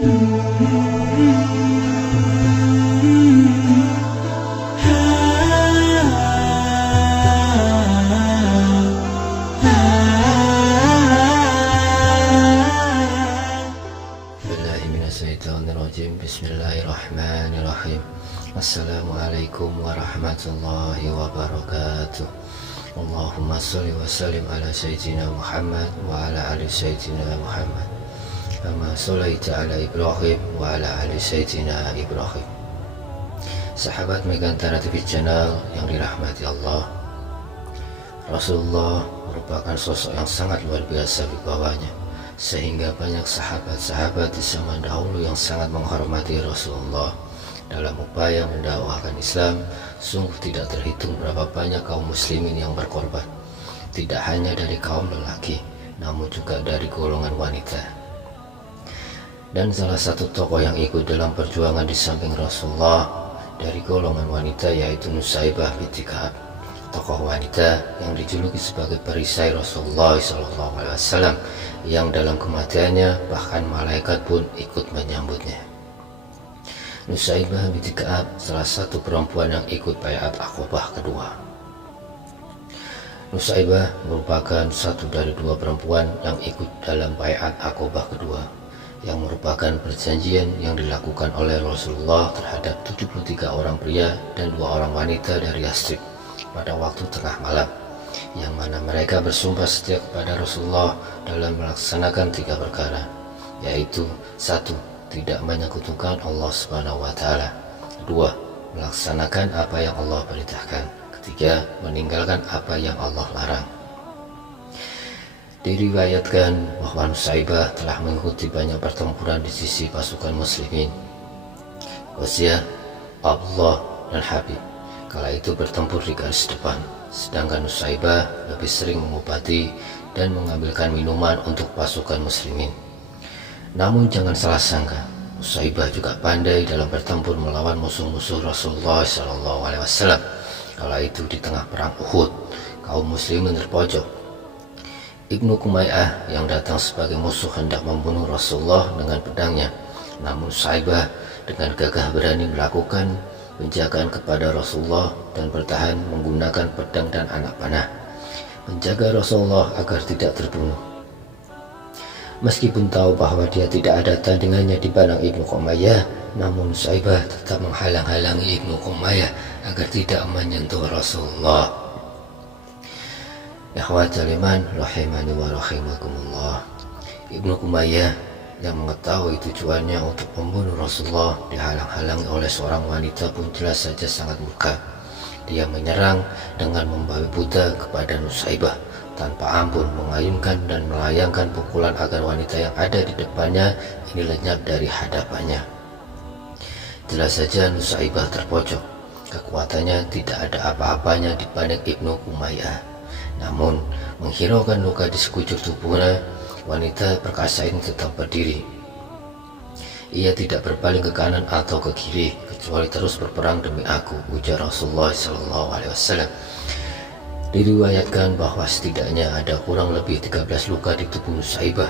Bismillahirrahmanirrahim. Assalamualaikum warahmatullahi wabarakatuh. Allahumma salli wa sallim ala sayyidina Muhammad wa ala ali sayyidina Muhammad kama shallaita ala Ibrahim wa ala ali sayyidina Ibrahim. Sahabat Megantara TV Channel yang dirahmati Allah, Rasulullah merupakan sosok yang sangat luar biasa wibawanya, sehingga banyak sahabat-sahabat di zaman dahulu yang sangat menghormati Rasulullah. Dalam upaya mendakwahkan Islam, sungguh tidak terhitung berapa banyak kaum muslimin yang berkorban, tidak hanya dari kaum lelaki, namun juga dari golongan wanita. Dan salah satu tokoh yang ikut dalam perjuangan di samping Rasulullah dari golongan wanita yaitu Nusaybah binti Ka'ab, tokoh wanita yang dijuluki sebagai perisai Rasulullah SAW, yang dalam kematiannya bahkan malaikat pun ikut menyambutnya. Nusaybah binti Ka'ab salah satu perempuan yang ikut baiat Aqabah kedua. Nusaybah merupakan satu dari dua perempuan yang ikut dalam baiat Aqabah kedua, yang merupakan perjanjian yang dilakukan oleh Rasulullah terhadap 73 orang pria dan 2 orang wanita dari Yathrib pada waktu tengah malam, yang mana mereka bersumpah setia kepada Rasulullah dalam melaksanakan 3 perkara, yaitu 1. Tidak menyekutukan Allah Subhanahu wa Ta'ala. 2. Melaksanakan apa yang Allah perintahkan. 3. Meninggalkan apa yang Allah larang. Diriwayatkan bahwa Nusaybah telah mengikuti banyak pertempuran di sisi pasukan muslimin. Usia, Abdullah, dan Habib kala itu bertempur di garis depan, sedangkan Nusaybah lebih sering mengobati dan mengambilkan minuman untuk pasukan muslimin. Namun jangan salah sangka, Nusaybah juga pandai dalam bertempur melawan musuh-musuh Rasulullah SAW. Kala itu di tengah perang Uhud, kaum muslimin terpojok. Ibnu Kumayyah yang datang sebagai musuh hendak membunuh Rasulullah dengan pedangnya, namun Nusaybah dengan gagah berani melakukan penjagaan kepada Rasulullah dan bertahan menggunakan pedang dan anak panah, menjaga Rasulullah agar tidak terbunuh. Meskipun tahu bahwa dia tidak ada tandingannya di belakang Ibnu Kumayyah, namun Nusaybah tetap menghalang-halangi Ibnu Kumayyah agar tidak menyentuh Rasulullah. Ikhwatal iman rahimani wa rahimakumullah. Ibnu Kumayyah yang mengetahui tujuannya untuk membunuh Rasulullah dihalang-halangi oleh seorang wanita pun jelas saja sangat murka. Dia menyerang dengan membabi buta kepada Nusaybah tanpa ampun, mengayunkan dan melayangkan pukulan agar wanita yang ada di depannya ini lenyap dari hadapannya. Jelas saja Nusaybah terpojok, kekuatannya tidak ada apa-apanya dibanding Ibnu Kumayyah. Namun menghiraukan luka di sekujur tubuhnya, wanita perkasa ini tetap berdiri. Ia tidak berpaling ke kanan atau ke kiri, kecuali terus berperang demi aku, ujar Rasulullah SAW. Diriwayatkan bahwa setidaknya ada kurang lebih 13 luka di tubuh Nusaybah.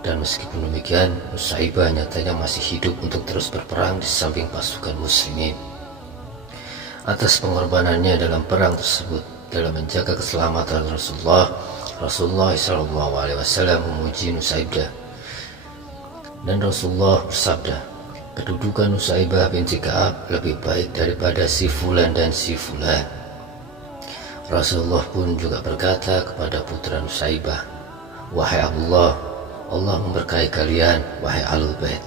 Dan meskipun demikian, Nusaybah nyatanya masih hidup untuk terus berperang di samping pasukan muslimin. Atas pengorbanannya dalam perang tersebut, dalam menjaga keselamatan Rasulullah SAW memuji Nusaybah. Dan Rasulullah bersabda, kedudukan Nusaybah binti Ka'ab lebih baik daripada si fulan dan si fulan. Rasulullah pun juga berkata kepada putra Nusaybah, wahai Abdullah, Allah memberkahi kalian, wahai Ahlul Bait.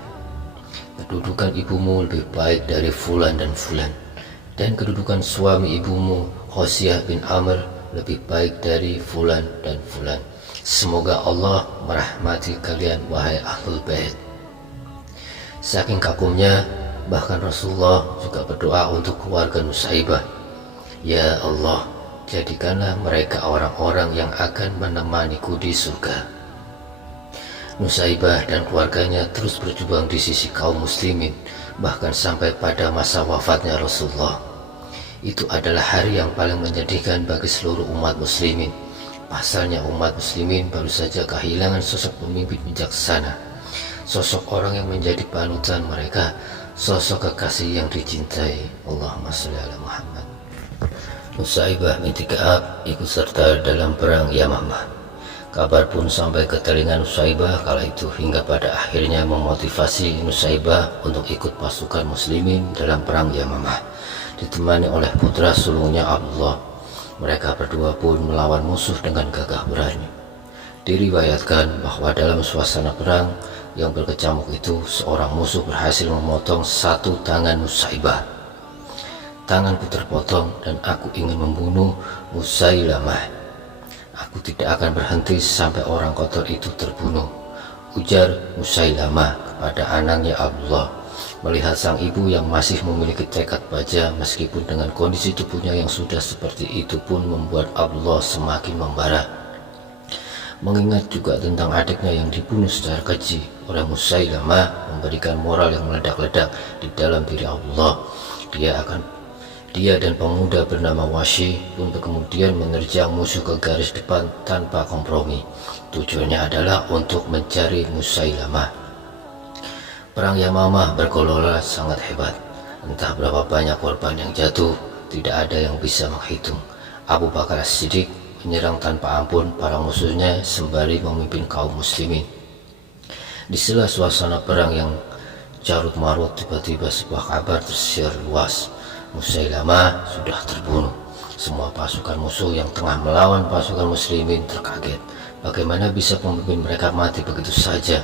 Kedudukan ibumu lebih baik dari fulan dan fulan, dan kedudukan suami ibumu Khosyah bin Amr lebih baik dari fulan dan fulan. Semoga Allah merahmati kalian, wahai Ahlul Bait. Saking kagumnya, bahkan Rasulullah juga berdoa untuk keluarga Nusaybah. Ya Allah, jadikanlah mereka orang-orang yang akan menemaniku di surga. Nusaybah dan keluarganya terus berjuang di sisi kaum muslimin, bahkan sampai pada masa wafatnya Rasulullah. Itu adalah hari yang paling menyedihkan bagi seluruh umat muslimin. Pasalnya umat muslimin baru saja kehilangan sosok pemimpin bijaksana, sosok orang yang menjadi panutan mereka, sosok kekasih yang dicintai. Allahumma sholli ala Muhammad. Nusaibah binti Ka'ab ikut serta dalam perang Yamamah. Kabar pun sampai ke telinga Nusaibah kala itu, hingga pada akhirnya memotivasi Nusaibah untuk ikut pasukan muslimin dalam perang Yamamah, ditemani oleh putra sulungnya Abdullah. Mereka berdua pun melawan musuh dengan gagah berani. Diriwayatkan bahwa dalam suasana perang yang berkecamuk itu, seorang musuh berhasil memotong satu tangan Nusaibah. Tanganku terpotong dan aku ingin membunuh Musailamah. Aku tidak akan berhenti sampai orang kotor itu terbunuh, ujar Musailamah kepada anaknya Abdullah. Melihat sang ibu yang masih memiliki tekad baja meskipun dengan kondisi tubuhnya yang sudah seperti itu pun membuat Abdullah semakin membara. Mengingat juga tentang adiknya yang dibunuh secara keji oleh Musailamah memberikan moral yang meledak-ledak di dalam diri Abdullah. Dia dan pemuda bernama Washi pun kemudian menerjang musuh ke garis depan tanpa kompromi. Tujuannya adalah untuk mencari Musailamah. Perang Yamamah bergolora sangat hebat. Entah berapa banyak korban yang jatuh, tidak ada yang bisa menghitung. Abu Bakar As-Siddiq menyerang tanpa ampun para musuhnya sembari memimpin kaum muslimin. Di sela suasana perang yang carut marut, tiba-tiba sebuah kabar tersiar luas. Musailamah sudah terbunuh. Semua pasukan musuh yang tengah melawan pasukan muslimin terkaget. Bagaimana bisa pemimpin mereka mati begitu saja?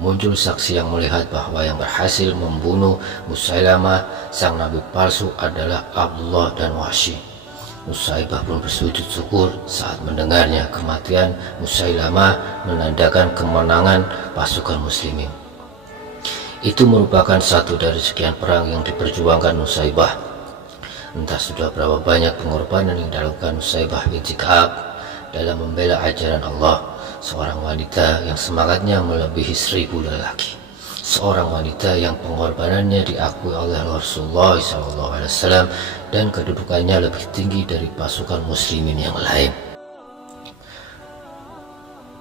Muncul saksi yang melihat bahwa yang berhasil membunuh Musailamah, sang nabi palsu, adalah Abdullah dan Washi. Nusaibah pun bersujud syukur saat mendengarnya. Kematian Musailamah menandakan kemenangan pasukan muslimin. Itu merupakan satu dari sekian perang yang diperjuangkan Nusaibah. Entah sudah berapa banyak pengorbanan yang dilakukan Nusaibah binti Ka'ab dalam membela ajaran Allah. Seorang wanita yang semangatnya melebihi 1000 lelaki. Seorang wanita yang pengorbanannya diakui oleh Rasulullah SAW dan kedudukannya lebih tinggi dari pasukan muslimin yang lain.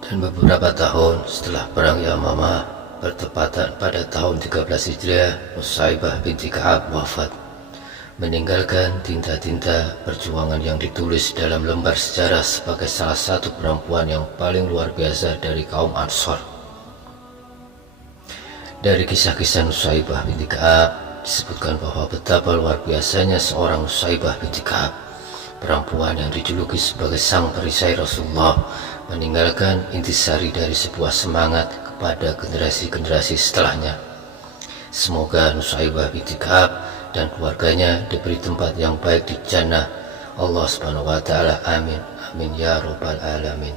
Dan beberapa tahun setelah perang Yamamah, bertepatan pada tahun 13 Hijriah, Nusaibah binti Ka'ab wafat, meninggalkan tinta-tinta perjuangan yang ditulis dalam lembar sejarah sebagai salah satu perempuan yang paling luar biasa dari kaum Ansor. Dari kisah-kisah Nusaibah binti Ka'ab disebutkan bahwa betapa luar biasanya seorang Nusaibah binti Ka'ab, perempuan yang dijuluki sebagai sang perisai Rasulullah, meninggalkan intisari dari sebuah semangat kepada generasi-generasi setelahnya. Semoga Nusaibah binti Ka'ab dan keluarganya diberi tempat yang baik di jannah Allah Subhanahu wa Ta'ala. Amin amin ya rabbal alamin.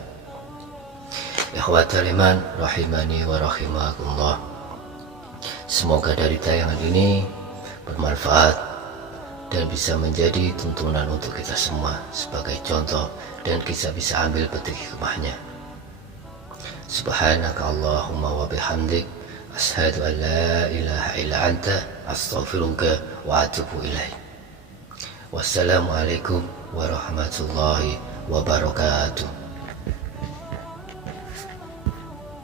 Ikhwatal iman rahimani wa rahimakumullah. Semoga dari tayangan ini bermanfaat dan bisa menjadi tuntunan untuk kita semua sebagai contoh, dan kita bisa ambil petik hikmahnya. Subhanaka Allahumma wa bihamdik, asyhadu an la ilaha illa anta, astaghfiruka wa atubu ilaik. Wassalamualaikum warahmatullahi wabarakatuh.